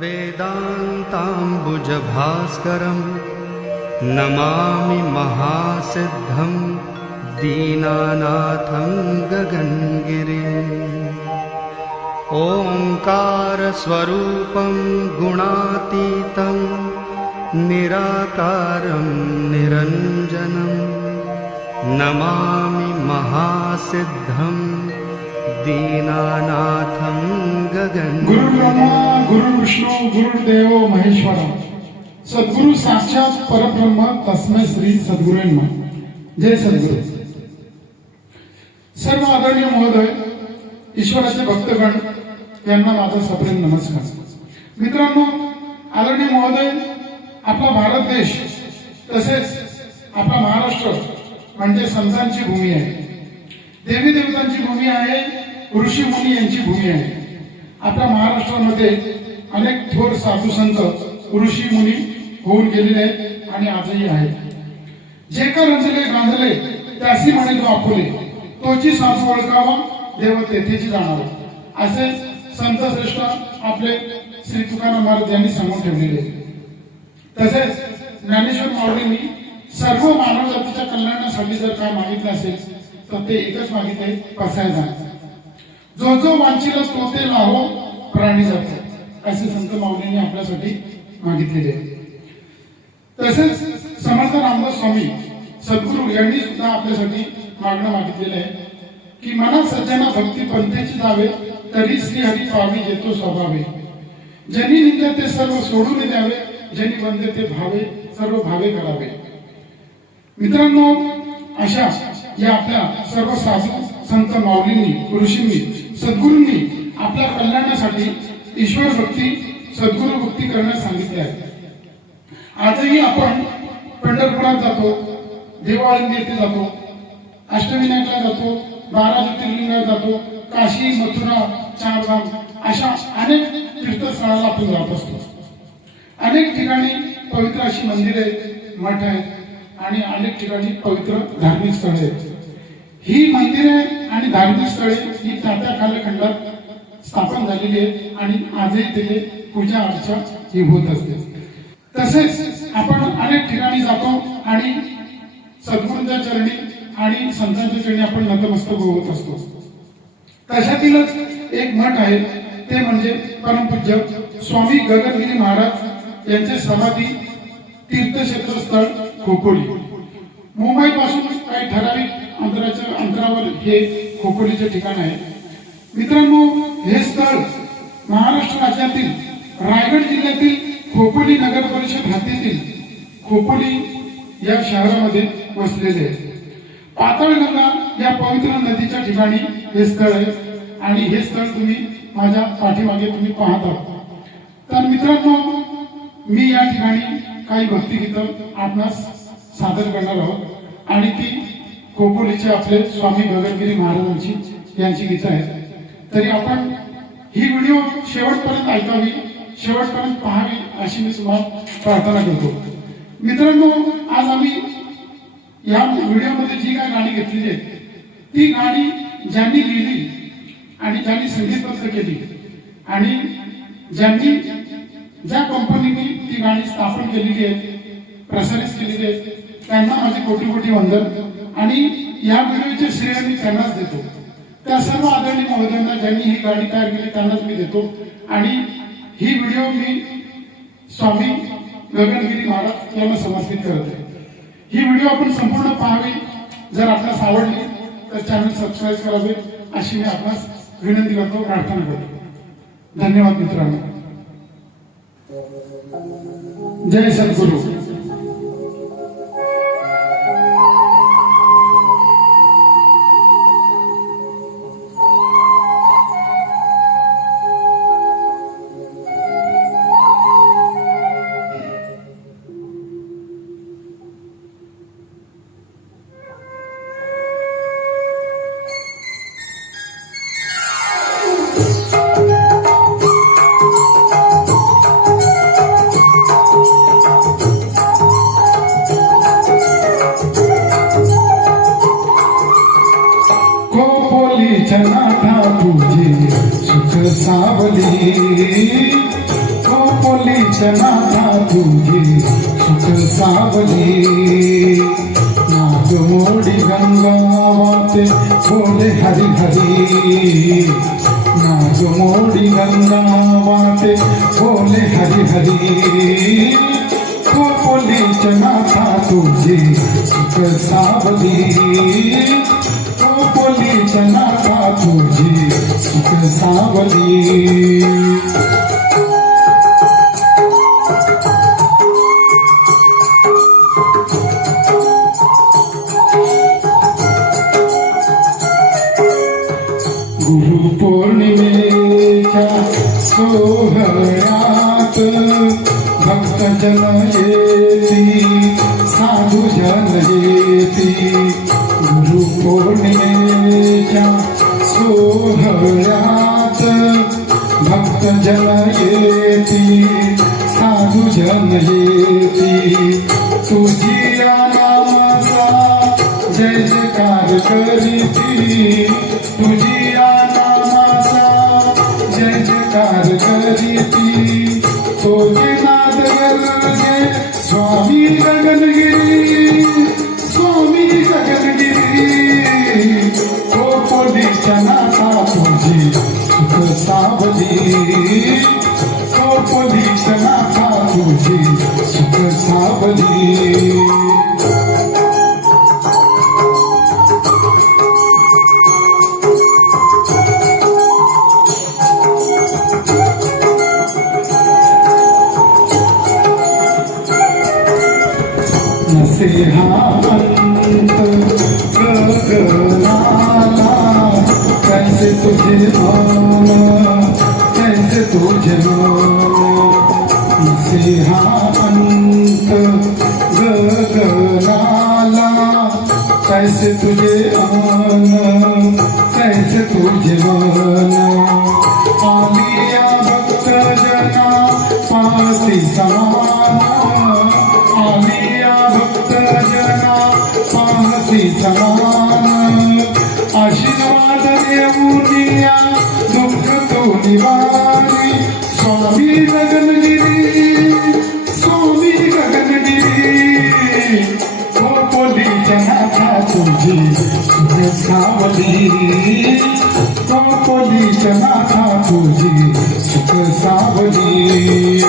वेदान्ताम्बुजभास्करं नमामि महासिद्धं दीनानाथं गगनगिरिम् ओङ्कारस्वरूपं गुणातीतं निराकारं निरञ्जनं नमामि महासिद्धं दीनानाथं गगन। गुरु ब्रह्मा गुरु विष्णू गुरुदेव महेश्वर सद्गुरु साक्षात परब्रह्म तस्मै श्री सद्गुरूंना जय सद्गुरु। सर्व आदरणीय महोदय ईश्वराचे भक्तगण यांना माझा सप्रेम नमस्कार. मित्रांनो आदरणीय महोदय आपला भारत देश तसेच आपला महाराष्ट्र म्हणजे संतांची भूमी आहे. देवी देवतांची भूमी आहे ऋषी मुनी यांची भूमी आहे. आता महाराष्ट्रामध्ये अनेक थोर साधू संत ऋषी मुनी होऊन गेलेले आहेत आणि आजही आहेत. जे का रचले गांजले त्यासी म्हणे तो आपुले तोची साधू ओळखावा देव तेथेची जाणावा. असे संत श्रेष्ठ आपले श्री तुकाराम महाराज यांनी सांगून ठेवलेले तसेच ज्ञानेश्वर माऊलींनी सर्व मानव जातीच्या कल्याणासाठी जर काय मागितलं असेल तर ते एकच मागितले पसायचा जो जो वांछीला तो ते लावो प्राणी जातो. असे संत माऊलींनी आपल्यासाठी मागितलेले आहे तसेच समर्थ रामदास स्वामी सद्गुरू यांनी सुद्धा आपल्यासाठी मागणं मागितलेलं आहे की मनात सज्जना भक्ती पंथेची जावे तरी श्री हरी पावी येतो स्वभावे. ज्यांनी निंदा ते सर्व सोडून द्यावे ज्यांनी बंद ते भावे सर्व भावे करावे. मित्रांनो अशा या आपल्या सर्व साधू संत माऊलींनी ऋषींनी सद्गुरूंनी आपल्या कल्याणासाठी ईश्वर भक्ती सद्गुरू भक्ती करण्यास सांगितले आहे. आजही आपण पंढरपुरात जातो देवाळंदी येथे जातो अष्टविनायकला जातो बारा ज्योतिर्लिंगात जातो काशी मथुरा चारधाम अशा अनेक तीर्थस्थळाला आपण जात असतो. अनेक ठिकाणी पवित्र अशी मंदिरे मठ आहेत आणि अनेक ठिकाणी पवित्र धार्मिक स्थळे आहेत. ही मंदिरे आणि धार्मिक स्थळे ही त्या त्या कालखंडात स्थापन झालेली आहेत आणि आजही ते पूजा अर्चा ही होत असते. तसेच आपण अनेक ठिकाणी जातो आणि सद्गुरूंच्या चरणी आणि संतांच्या चरणी आपण नतमस्तक होत असतो. तशातीलच एक मठ आहे ते म्हणजे परमपूज्य स्वामी गगनगिरी महाराज यांचे समाधी तीर्थक्षेत्र स्थळ खोपोली. मुंबईपासून काही ठराविक अंतराच्या अंतरावर हे खोपोलीचे ठिकाण आहे. मित्रांनो हे स्थळ महाराष्ट्र राज्यातील रायगड जिल्ह्यातील खोपोली नगर परिषद हद्दीतील खोपोली या शहरामध्ये वसलेले आहे. पाताळगंगा या पवित्र नदीच्या ठिकाणी हे स्थळ आहे आणि हे स्थळ तुम्ही माझ्या पाठीमागे तुम्ही पाहत आहात. तर मित्रांनो मी या ठिकाणी काही भक्तिगीतं आपणास सादर करणार आहोत आणि ती कोकुलीचे आपले स्वामी गगनगिरी महाराजांची यांची गीतं आहेत. तरी आपण ही व्हिडिओ शेवटपर्यंत ऐकावी शेवटपर्यंत पाहावी अशी मी तुम्हाला प्रार्थना करतो. मित्रांनो आज आम्ही या व्हिडिओमध्ये जी काय गाणी घेतलेली आहेत ती गाणी ज्यांनी लिहिली आणि ज्यांनी संगीतबद्ध केली आणि ज्यांनी ज्या कंपनीने ती गाणी स्थापन केलेली आहेत प्रसारित केलेली आहेत त्यांना माझे कोटी कोटी वंदन. आणि या व्हिडिओचे श्रेय मी त्यांनाच देतो. त्या सर्व आदरणीय महोदयांना ज्यांनी ही गाडी तयार केली त्यांनाच मी देतो. आणि ही व्हिडिओ मी स्वामी गगनगिरी महाराज यांना समर्पित करत आहे. ही व्हिडिओ आपण संपूर्ण पाहावी जर आपल्यास आवडली तर चॅनल सबस्क्राईब करावे अशी मी आपणास विनंती करतो प्रार्थना करतो. धन्यवाद मित्रांनो. जय सद्गुरू. बोले हरी हरी नाग मोडी गंगावाते बोले हरी हरी कोपोलीच नाथा तुझी सुख सावली कोपोलीच नाथा तुझी सुख सावली हेती साधू जन साधुजन गुरु पौर्णिमेच्या सोहळ्यात भक्त भक्तजन येती साधुजन येती तुझी नामाचा जय जयकार करीती. तुझी नामाचा जय जयकार करीती. सावली तो पोलीच्या नाथा तुझी सुख सावली कैसे तुझे आना कैसे तुझे माना? आलिया भक्त जना पासी समाना। आलिया भक्त जना पासी समाना। सावली हो नाथा तुझी सुख सावली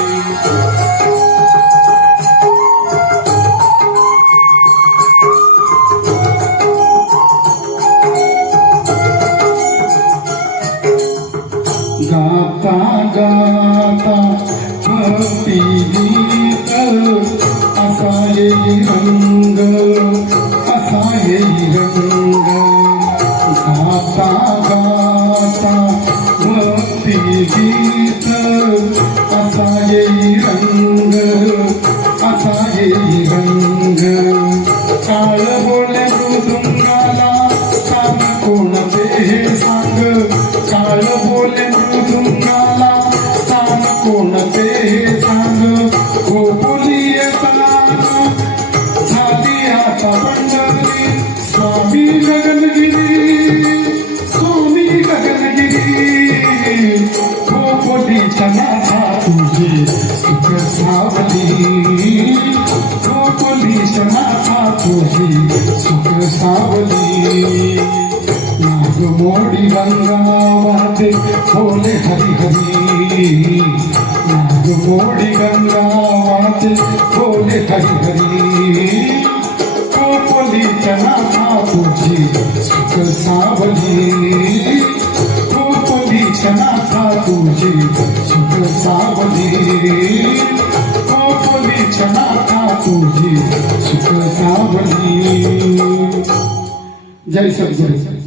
मोडी बोले हरी हरी गोकुलीच्या नाथा तुझी सुख सावली. गोकुलीच्या नाथा तुझी सुख सावली. गोकुलीच्या नाथा तुझी सुख सावली. जय सर जय सर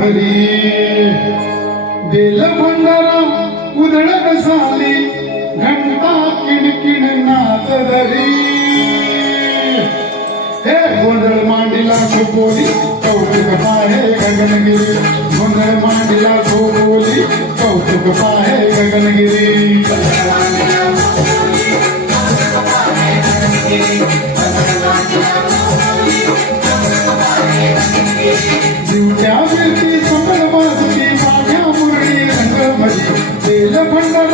हरी देल भंडारा उधळक साली घंटा किणकिण नाद धरी. हे गोंधळ मांडीला सोपोली कौतुक पाहे गगनगिरी. गोंधळ मांडीला सोपोली कौतुक पाहे गगनगिरी. Thank you. जिंक्या मिळती सकल बाजूची माझ्या मुरळी रंगमळी तेल भंडार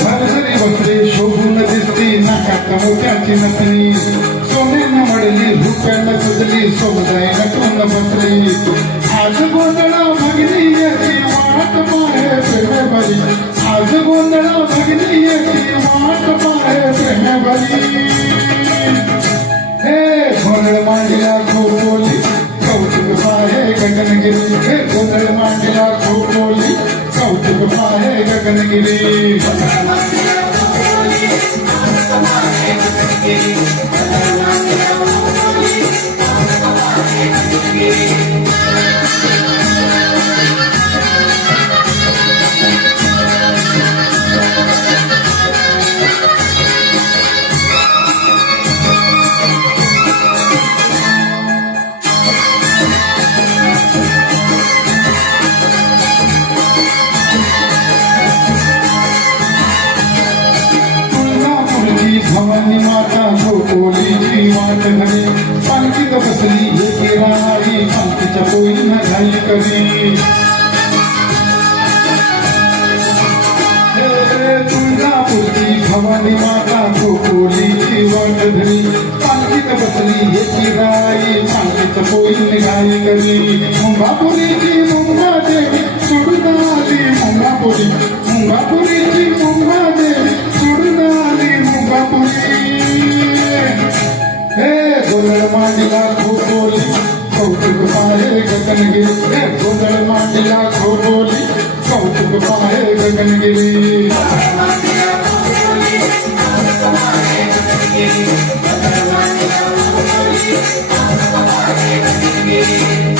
भरभरी बसले शोभून दिसली नाकात मोठ्याची नसली सोन्यानं मडली रुपयानं सुजली सोबदाय नटून बसली आज गोंधळा भगली येते वाट पाहे प्रेमेभरी। आज गोंधळा भगिनी येते वाट पाहे प्रेमेभरी। हे भोंदळ मांडला खोटोली कौतुक पाहे गगनगिरी। Give me. कोळीची वाट घरी पालखीत बसली हे राहावी पालखीच्या कोळींना घाई कवी तुळजापूरची भवानी माता तो कोळीची वाट घरी पालखीत बसली हे राई पालखीच्या कोळींनी घाई करी मुंबापुरीची मुंबा देवी सोडून आली मुंबापुरी मुंबापुरीची मुंबा देवी सोडून आली मुंबापुरी मांडला खोपोली. कौतुक पाहे गगनगिरी. हे गोंधळ मांडला खोपोली. कौतुक पाहे गगनगिरी. गुरुभक्तीचे